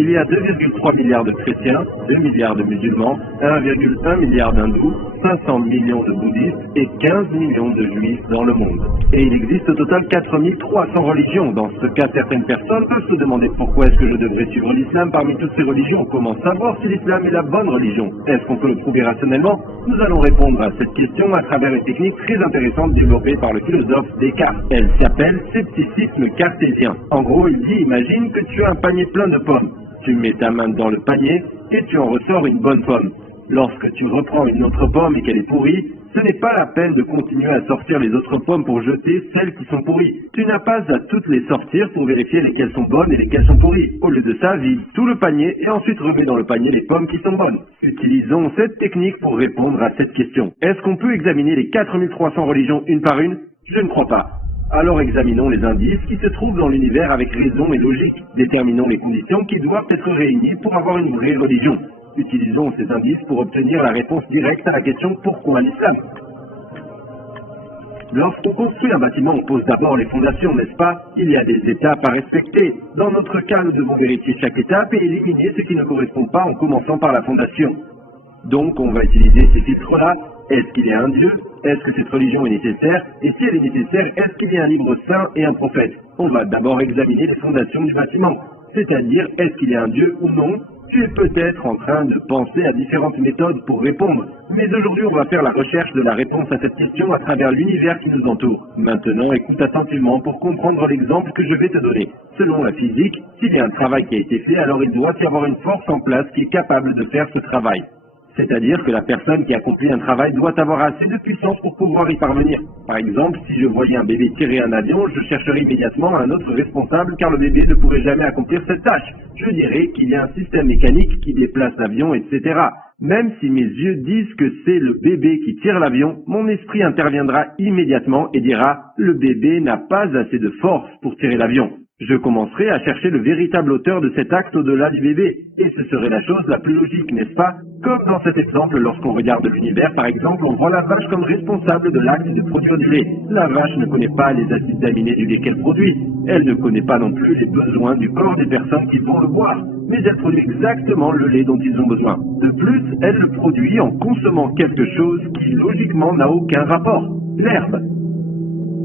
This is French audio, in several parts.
Il y a 2,3 milliards de chrétiens, 2 milliards de musulmans, 1,1 milliard d'hindous, 500 millions de bouddhistes et 15 millions de juifs dans le monde. Et il existe au total 4300 religions. Dans ce cas, certaines personnes peuvent se demander pourquoi est-ce que je devrais suivre l'islam parmi toutes ces religions. Comment savoir si l'islam est la bonne religion? Est-ce qu'on peut le prouver rationnellement? Nous allons répondre à cette question à travers une technique très intéressante développée par le philosophe Descartes. Elle s'appelle scepticisme cartésien. En gros, il dit, imagine que tu as un panier plein de pommes. Tu mets ta main dans le panier et tu en ressors une bonne pomme. Lorsque tu reprends une autre pomme et qu'elle est pourrie, ce n'est pas la peine de continuer à sortir les autres pommes pour jeter celles qui sont pourries. Tu n'as pas à toutes les sortir pour vérifier lesquelles sont bonnes et lesquelles sont pourries. Au lieu de ça, vide tout le panier et ensuite remets dans le panier les pommes qui sont bonnes. Utilisons cette technique pour répondre à cette question. Est-ce qu'on peut examiner les 4300 religions une par une? Je ne crois pas. Alors examinons les indices qui se trouvent dans l'univers avec raison et logique. Déterminons les conditions qui doivent être réunies pour avoir une vraie religion. Utilisons ces indices pour obtenir la réponse directe à la question « Pourquoi l'islam ?» Lorsqu'on construit un bâtiment, on pose d'abord les fondations, n'est-ce pas? Il y a des étapes à respecter. Dans notre cas, nous devons vérifier chaque étape et éliminer ce qui ne correspond pas en commençant par la fondation. Donc, on va utiliser ces filtres-là. Est-ce qu'il y a un Dieu? Est-ce que cette religion est nécessaire? Et si elle est nécessaire, est-ce qu'il y a un livre saint et un prophète? On va d'abord examiner les fondations du bâtiment. C'est-à-dire, est-ce qu'il y a un Dieu ou non? Tu es peut-être en train de penser à différentes méthodes pour répondre. Mais aujourd'hui, on va faire la recherche de la réponse à cette question à travers l'univers qui nous entoure. Maintenant, écoute attentivement pour comprendre l'exemple que je vais te donner. Selon la physique, s'il y a un travail qui a été fait, alors il doit y avoir une force en place qui est capable de faire ce travail. C'est-à-dire que la personne qui accomplit un travail doit avoir assez de puissance pour pouvoir y parvenir. Par exemple, si je voyais un bébé tirer un avion, je chercherais immédiatement un autre responsable car le bébé ne pourrait jamais accomplir cette tâche. Je dirais qu'il y a un système mécanique qui déplace l'avion, etc. Même si mes yeux disent que c'est le bébé qui tire l'avion, mon esprit interviendra immédiatement et dira « le bébé n'a pas assez de force pour tirer l'avion ». Je commencerai à chercher le véritable auteur de cet acte au-delà du bébé, et ce serait la chose la plus logique, n'est-ce pas? Comme dans cet exemple, lorsqu'on regarde l'univers, par exemple, on voit la vache comme responsable de l'acte de produire du lait. La vache ne connaît pas les acides aminés du lait qu'elle produit. Elle ne connaît pas non plus les besoins du corps des personnes qui vont le boire, mais elle produit exactement le lait dont ils ont besoin. De plus, elle le produit en consommant quelque chose qui logiquement n'a aucun rapport, l'herbe.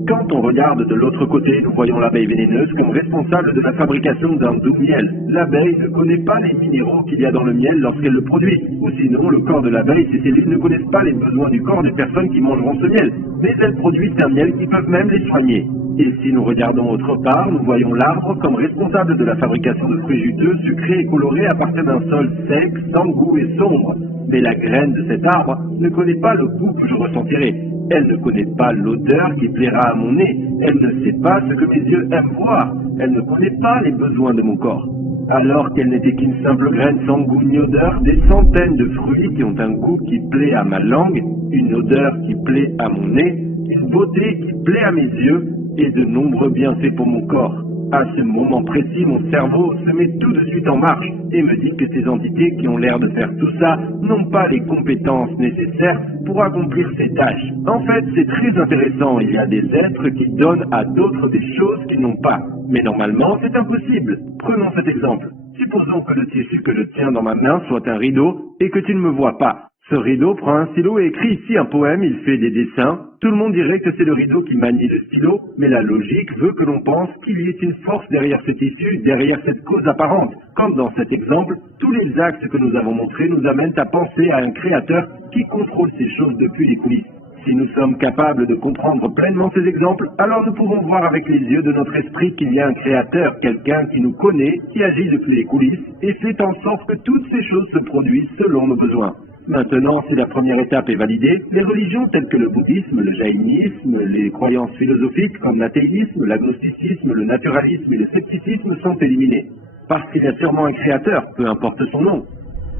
Quand on regarde de l'autre côté, nous voyons l'abeille vénéneuse comme responsable de la fabrication d'un doux miel. L'abeille ne connaît pas les minéraux qu'il y a dans le miel lorsqu'elle le produit. Ou sinon, le corps de l'abeille, ses cellules ne connaissent pas les besoins du corps des personnes qui mangeront ce miel. Mais elles produisent un miel qui peuvent même les soigner. Et si nous regardons autre part, nous voyons l'arbre comme responsable de la fabrication de fruits juteux, sucrés et colorés à partir d'un sol sec, sans goût et sombre. Mais la graine de cet arbre ne connaît pas le goût que je ressentirai. Elle ne connaît pas l'odeur qui plaira à mon nez. Elle ne sait pas ce que mes yeux aiment voir. Elle ne connaît pas les besoins de mon corps. Alors qu'elle n'était qu'une simple graine sans goût ni odeur, des centaines de fruits qui ont un goût qui plaît à ma langue, une odeur qui plaît à mon nez, une beauté qui plaît à mes yeux et de nombreux bienfaits pour mon corps. À ce moment précis, mon cerveau se met tout de suite en marche et me dit que ces entités qui ont l'air de faire tout ça n'ont pas les compétences nécessaires pour accomplir ces tâches. En fait, c'est très intéressant. Il y a des êtres qui donnent à d'autres des choses qu'ils n'ont pas. Mais normalement, c'est impossible. Prenons cet exemple. Supposons que le tissu que je tiens dans ma main soit un rideau et que tu ne me vois pas. Ce rideau prend un stylo et écrit ici un poème, il fait des dessins. Tout le monde dirait que c'est le rideau qui manie le stylo, mais la logique veut que l'on pense qu'il y ait une force derrière ce tissu, derrière cette cause apparente. Comme dans cet exemple, tous les actes que nous avons montrés nous amènent à penser à un créateur qui contrôle ces choses depuis les coulisses. Si nous sommes capables de comprendre pleinement ces exemples, alors nous pouvons voir avec les yeux de notre esprit qu'il y a un créateur, quelqu'un qui nous connaît, qui agit depuis les coulisses et fait en sorte que toutes ces choses se produisent selon nos besoins. Maintenant, si la première étape est validée, les religions telles que le bouddhisme, le jaïnisme, les croyances philosophiques comme l'athéisme, l'agnosticisme, le naturalisme et le scepticisme sont éliminées. Parce qu'il y a sûrement un créateur, peu importe son nom.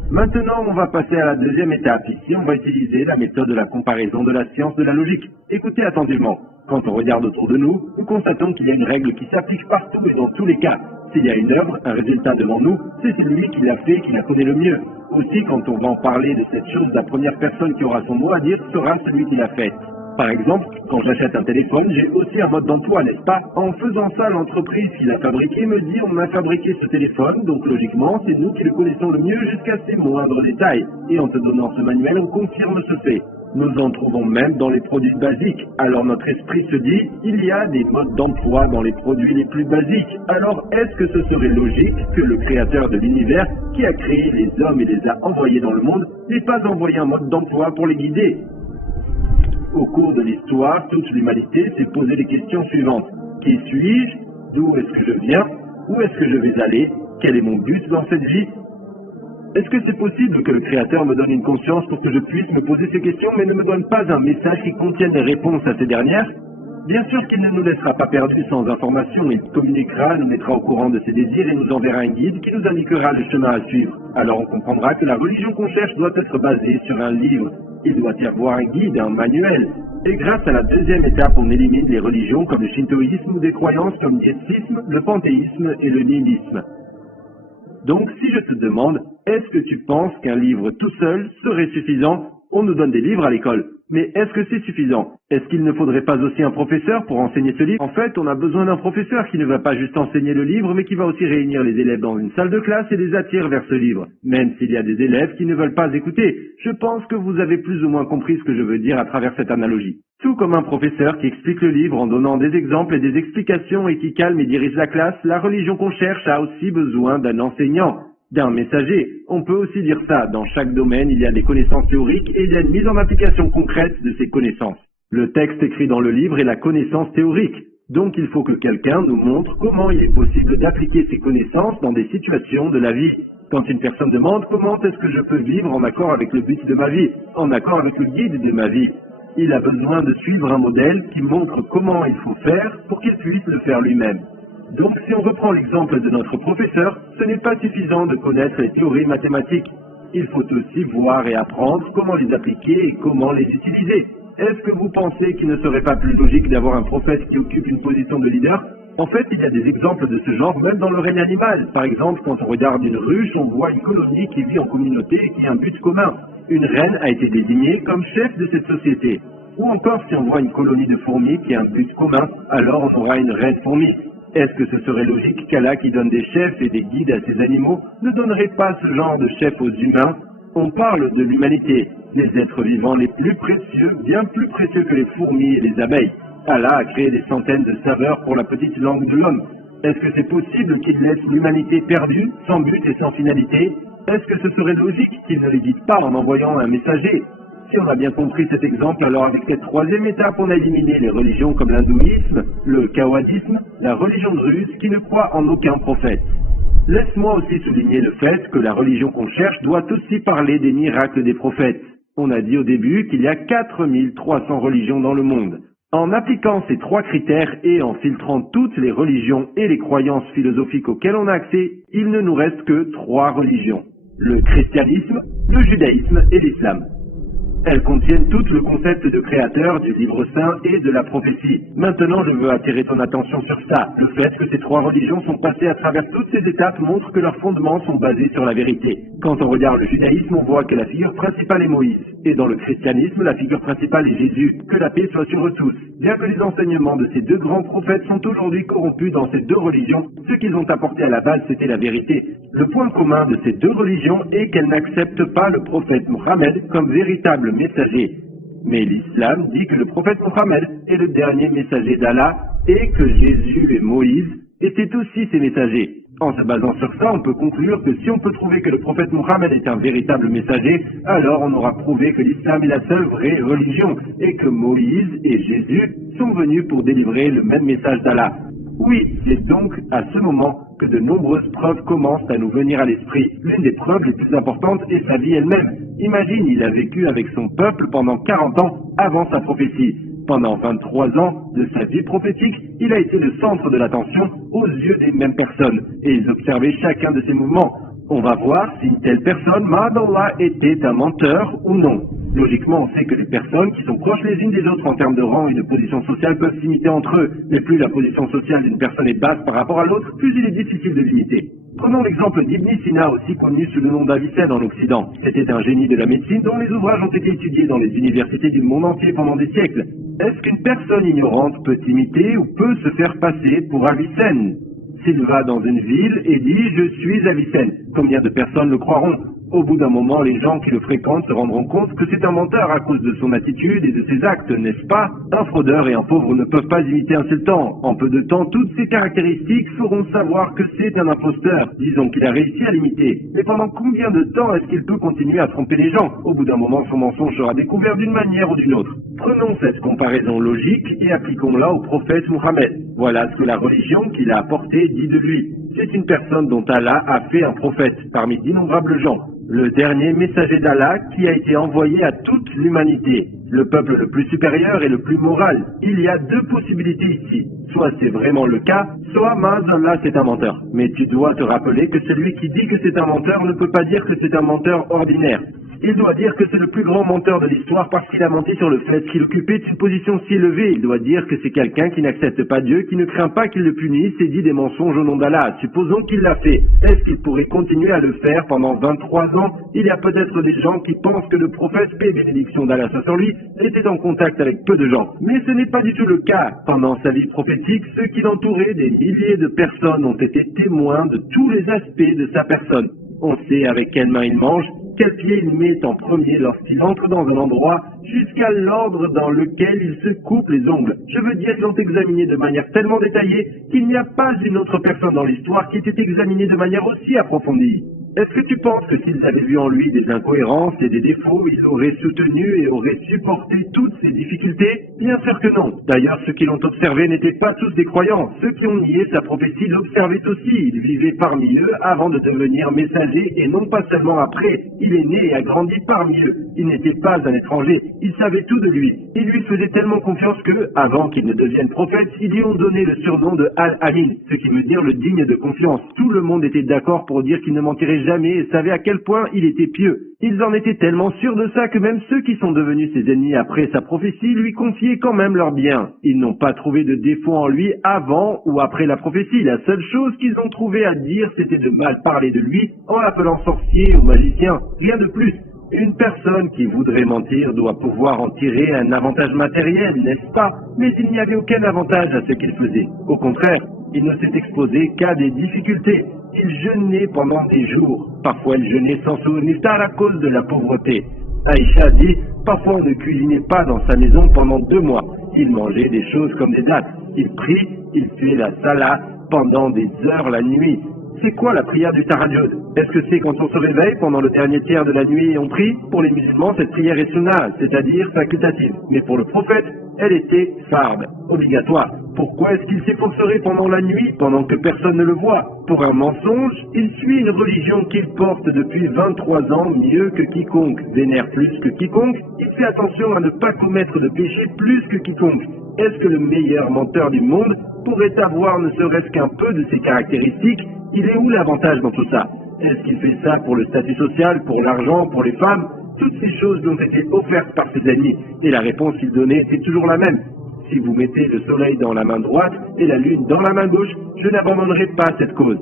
Maintenant, on va passer à la deuxième étape. Ici, on va utiliser la méthode de la comparaison de la science de la logique. Écoutez attentivement. Quand on regarde autour de nous, nous constatons qu'il y a une règle qui s'applique partout et dans tous les cas. S'il y a une œuvre, un résultat devant nous, c'est celui qui l'a fait qui la connaît le mieux. Aussi, quand on va en parler de cette chose, la première personne qui aura son mot à dire sera celui qui l'a faite. Par exemple, quand j'achète un téléphone, j'ai aussi un mode d'emploi, n'est-ce pas? En faisant ça, l'entreprise qui l'a fabriqué me dit on a fabriqué ce téléphone, donc logiquement, c'est nous qui le connaissons le mieux jusqu'à ses moindres détails. Et en te donnant ce manuel, on confirme ce fait. Nous en trouvons même dans les produits basiques. Alors notre esprit se dit, il y a des modes d'emploi dans les produits les plus basiques. Alors est-ce que ce serait logique que le créateur de l'univers, qui a créé les hommes et les a envoyés dans le monde, n'ait pas envoyé un mode d'emploi pour les guider? Au cours de l'histoire, toute l'humanité s'est posé les questions suivantes. Qui suis-je? D'où est-ce que je viens? Où est-ce que je vais aller? Quel est mon but dans cette vie? Est-ce que c'est possible que le Créateur me donne une conscience pour que je puisse me poser ces questions, mais ne me donne pas un message qui contienne les réponses à ces dernières? Bien sûr qu'il ne nous laissera pas perdus sans information, il communiquera, nous mettra au courant de ses désirs et nous enverra un guide qui nous indiquera le chemin à suivre. Alors on comprendra que la religion qu'on cherche doit être basée sur un livre. Il doit y avoir un guide, un manuel. Et grâce à la deuxième étape, on élimine les religions comme le shintoïsme ou des croyances comme le diétisme, le panthéisme et le nihilisme. Donc, si je te demande, est-ce que tu penses qu'un livre tout seul serait suffisant? On nous donne des livres à l'école. Mais est-ce que c'est suffisant? Est-ce qu'il ne faudrait pas aussi un professeur pour enseigner ce livre? En fait, on a besoin d'un professeur qui ne va pas juste enseigner le livre, mais qui va aussi réunir les élèves dans une salle de classe et les attire vers ce livre. Même s'il y a des élèves qui ne veulent pas écouter. Je pense que vous avez plus ou moins compris ce que je veux dire à travers cette analogie. Tout comme un professeur qui explique le livre en donnant des exemples et des explications et qui calme et dirige la classe, la religion qu'on cherche a aussi besoin d'un enseignant, d'un messager. On peut aussi dire ça, dans chaque domaine, il y a des connaissances théoriques et il y a une mise en application concrète de ces connaissances. Le texte écrit dans le livre est la connaissance théorique. Donc il faut que quelqu'un nous montre comment il est possible d'appliquer ces connaissances dans des situations de la vie. Quand une personne demande comment est-ce que je peux vivre en accord avec le but de ma vie, en accord avec le guide de ma vie, il a besoin de suivre un modèle qui montre comment il faut faire pour qu'il puisse le faire lui-même. Donc, si on reprend l'exemple de notre professeur, ce n'est pas suffisant de connaître les théories mathématiques. Il faut aussi voir et apprendre comment les appliquer et comment les utiliser. Est-ce que vous pensez qu'il ne serait pas plus logique d'avoir un prophète qui occupe une position de leader? En fait, il y a des exemples de ce genre même dans le règne animal. Par exemple, quand on regarde une ruche, on voit une colonie qui vit en communauté et qui a un but commun. Une reine a été désignée comme chef de cette société. Ou encore, si on voit une colonie de fourmis qui a un but commun, alors on aura une reine fourmi. Est-ce que ce serait logique qu'Allah, qui donne des chefs et des guides à ses animaux, ne donnerait pas ce genre de chef aux humains? On parle de l'humanité, les êtres vivants les plus précieux, bien plus précieux que les fourmis et les abeilles. Allah a créé des centaines de saveurs pour la petite langue de l'homme. Est-ce que c'est possible qu'il laisse l'humanité perdue, sans but et sans finalité? Est-ce que ce serait logique qu'il ne les guide pas en envoyant un messager? Si on a bien compris cet exemple, alors avec cette troisième étape, on a éliminé les religions comme l'hindouisme, le taoïsme, la religion druze qui ne croit en aucun prophète. Laisse-moi aussi souligner le fait que la religion qu'on cherche doit aussi parler des miracles des prophètes. On a dit au début qu'il y a 4300 religions dans le monde. En appliquant ces trois critères et en filtrant toutes les religions et les croyances philosophiques auxquelles on a accès, il ne nous reste que 3 religions. Le christianisme, le judaïsme et l'islam. Elles contiennent toutes le concept de créateur, du livre saint et de la prophétie. Maintenant, je veux attirer ton attention sur ça. Le fait que ces 3 religions sont passées à travers toutes ces étapes montre que leurs fondements sont basés sur la vérité. Quand on regarde le judaïsme, on voit que la figure principale est Moïse. Et dans le christianisme, la figure principale est Jésus. Que la paix soit sur eux tous. Bien que les enseignements de ces 2 grands prophètes sont aujourd'hui corrompus dans ces 2 religions, ce qu'ils ont apporté à la base, c'était la vérité. Le point commun de ces 2 religions est qu'elles n'acceptent pas le prophète Mohammed comme véritable messager. Mais l'islam dit que le prophète Mohammed est le dernier messager d'Allah et que Jésus et Moïse étaient aussi ses messagers. En se basant sur ça, on peut conclure que si on peut trouver que le prophète Mohammed est un véritable messager, alors on aura prouvé que l'islam est la seule vraie religion et que Moïse et Jésus sont venus pour délivrer le même message d'Allah. Oui, c'est donc à ce moment que de nombreuses preuves commencent à nous venir à l'esprit. L'une des preuves les plus importantes est sa vie elle-même. Imagine, il a vécu avec son peuple pendant 40 ans avant sa prophétie. Pendant 23 ans de sa vie prophétique, il a été le centre de l'attention aux yeux des mêmes personnes, et ils observaient chacun de ses mouvements. On va voir si une telle personne, Ma'adallah, était un menteur ou non. Logiquement, on sait que les personnes qui sont proches les unes des autres en termes de rang et de position sociale peuvent s'imiter entre eux, mais plus la position sociale d'une personne est basse par rapport à l'autre, plus il est difficile de l'imiter. Prenons l'exemple d'Ibn Sina, aussi connu sous le nom d'Avicenne en Occident. C'était un génie de la médecine dont les ouvrages ont été étudiés dans les universités du monde entier pendant des siècles. Est-ce qu'une personne ignorante peut imiter ou peut se faire passer pour Avicenne? S'il va dans une ville et dit « Je suis Avicenne », combien de personnes le croiront? Au bout d'un moment, les gens qui le fréquentent se rendront compte que c'est un menteur à cause de son attitude et de ses actes, n'est-ce pas? Un fraudeur et un pauvre ne peuvent pas imiter un sultan. En peu de temps, toutes ces caractéristiques feront savoir que c'est un imposteur. Disons qu'il a réussi à l'imiter. Mais pendant combien de temps est-ce qu'il peut continuer à tromper les gens? Au bout d'un moment, son mensonge sera découvert d'une manière ou d'une autre. Prenons cette comparaison logique et appliquons-la au prophète Mohammed. Voilà ce que la religion qu'il a apportée dit de lui. C'est une personne dont Allah a fait un prophète parmi d'innombrables gens. Le dernier messager d'Allah qui a été envoyé à toute l'humanité, le peuple le plus supérieur et le plus moral. Il y a deux possibilités ici. Soit c'est vraiment le cas, soit Ma'azallah c'est un menteur. Mais tu dois te rappeler que celui qui dit que c'est un menteur ne peut pas dire que c'est un menteur ordinaire. Il doit dire que c'est le plus grand menteur de l'histoire parce qu'il a menti sur le fait qu'il occupait une position si élevée. Il doit dire que c'est quelqu'un qui n'accepte pas Dieu, qui ne craint pas qu'il le punisse et dit des mensonges au nom d'Allah. Supposons qu'il l'a fait. Est-ce qu'il pourrait continuer à le faire pendant 23 ans? Il y a peut-être des gens qui pensent que le prophète, paix et bénédiction d'Allah soit sur lui, était en contact avec peu de gens. Mais ce n'est pas du tout le cas. Pendant sa vie prophétique, ceux qui l'entouraient, des milliers de personnes, ont été témoins de tous les aspects de sa personne. On sait avec quelle main il mange, quel pied il met en premier lorsqu'il entre dans un endroit, jusqu'à l'ordre dans lequel il se coupe les ongles. Je veux dire qu'ils ont examiné de manière tellement détaillée qu'il n'y a pas une autre personne dans l'histoire qui ait été examinée de manière aussi approfondie. Est-ce que tu penses que s'ils avaient vu en lui des incohérences et des défauts, ils l'auraient soutenu et auraient supporté toutes ces difficultés? Bien sûr que non. D'ailleurs, ceux qui l'ont observé n'étaient pas tous des croyants. Ceux qui ont nié sa prophétie l'observaient aussi. Il vivait parmi eux avant de devenir messager et non pas seulement après. Il est né et a grandi parmi eux. Il n'était pas un étranger. Il savait tout de lui. Ils lui faisaient tellement confiance que, avant qu'il ne devienne prophète, ils lui ont donné le surnom de Al-Amin, ce qui veut dire le digne de confiance. Tout le monde était d'accord pour dire qu'il ne mentirait jamais et savait à quel point il était pieux. Ils en étaient tellement sûrs de ça que même ceux qui sont devenus ses ennemis après sa prophétie lui confiaient quand même leurs biens. Ils n'ont pas trouvé de défaut en lui avant ou après la prophétie. La seule chose qu'ils ont trouvé à dire, c'était de mal parler de lui en l'appelant sorcier ou magicien. Rien de plus. Une personne qui voudrait mentir doit pouvoir en tirer un avantage matériel, n'est-ce pas? Mais il n'y avait aucun avantage à ce qu'il faisait. Au contraire, il ne s'est exposé qu'à des difficultés. Il jeûnait pendant des jours. Parfois, il jeûnait sans souvenir à cause de la pauvreté. Aïcha dit, parfois on ne cuisinait pas dans sa maison pendant 2 mois. Il mangeait des choses comme des dattes. Il prie, il fait la salat pendant des heures la nuit. C'est quoi la prière du tahajjud? Est-ce que c'est quand on se réveille pendant le dernier tiers de la nuit et on prie? Pour les musulmans, cette prière est sunnah, c'est-à-dire facultative. Mais pour le prophète, elle était fard, obligatoire. Pourquoi est-ce qu'il s'efforcerait pendant la nuit, pendant que personne ne le voit? Pour un mensonge, il suit une religion qu'il porte depuis 23 ans mieux que quiconque, vénère plus que quiconque, il fait attention à ne pas commettre de péché plus que quiconque. Est-ce que le meilleur menteur du monde pourrait avoir ne serait-ce qu'un peu de ces caractéristiques? Il est où l'avantage dans tout ça? Est-ce qu'il fait ça pour le statut social, pour l'argent, pour les femmes? Toutes ces choses lui ont été offertes par ses amis, et la réponse qu'il donnait était toujours la même. Si vous mettez le soleil dans la main droite et la lune dans la main gauche, je n'abandonnerai pas cette cause.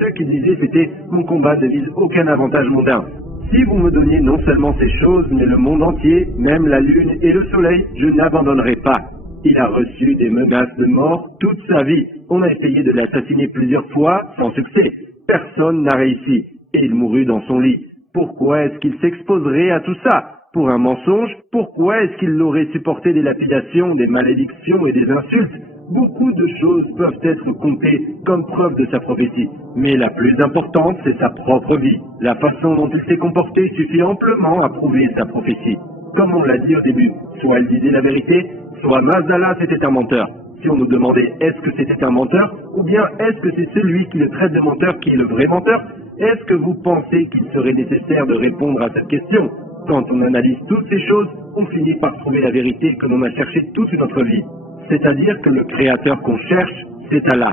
Ce qu'il disait, c'était « Mon combat ne vise aucun avantage mondain. Si vous me donniez non seulement ces choses, mais le monde entier, même la lune et le soleil, je n'abandonnerai pas. » Il a reçu des menaces de mort toute sa vie. On a essayé de l'assassiner plusieurs fois, sans succès. Personne n'a réussi. Et il mourut dans son lit. Pourquoi est-ce qu'il s'exposerait à tout ça? Pour un mensonge? Pourquoi est-ce qu'il aurait supporté des lapidations, des malédictions et des insultes? Beaucoup de choses peuvent être comptées comme preuve de sa prophétie. Mais la plus importante, c'est sa propre vie. La façon dont il s'est comporté suffit amplement à prouver sa prophétie. Comme on l'a dit au début, soit il disait la vérité, soit Ma'azallah c'était un menteur. Si on nous demandait est-ce que c'était un menteur, ou bien est-ce que c'est celui qui le traite de menteur qui est le vrai menteur, est-ce que vous pensez qu'il serait nécessaire de répondre à cette question? Quand on analyse toutes ces choses, on finit par trouver la vérité que l'on a cherchée toute notre vie. C'est-à-dire que le créateur qu'on cherche, c'est Allah.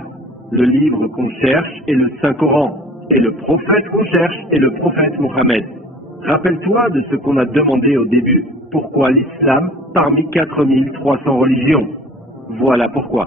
Le livre qu'on cherche est le Saint-Coran. Et le prophète qu'on cherche est le prophète Mohammed. Rappelle-toi de ce qu'on a demandé au début. Pourquoi l'islam parmi 4300 religions? Voilà pourquoi.